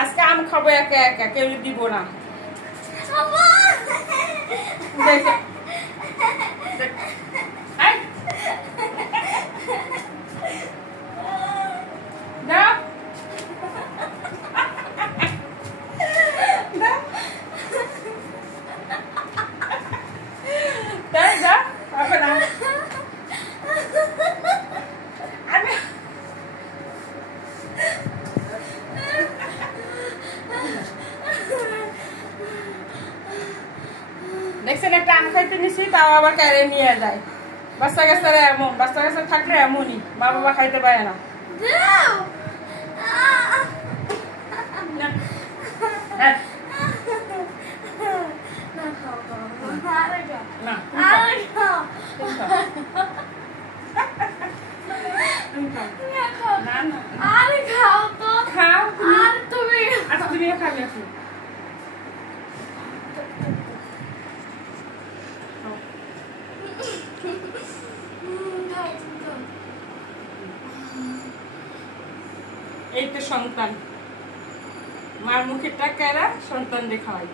আজকে আম খাবো একা একা, কেউ দিব না। দেখে দেখছেন একটা আম খাইতে নিছি, তাও আবার কেড়ে নিয়ে যায়। বাচ্চা কাচ্চারা এমন, বাচ্চা কাচ্চা থাকলে এমনই, মা বাবা খাইতে পারে না। তুমিও খাবে এখন। এই তো সন্তান, মার মুখের টাকা সন্তান দেখায়।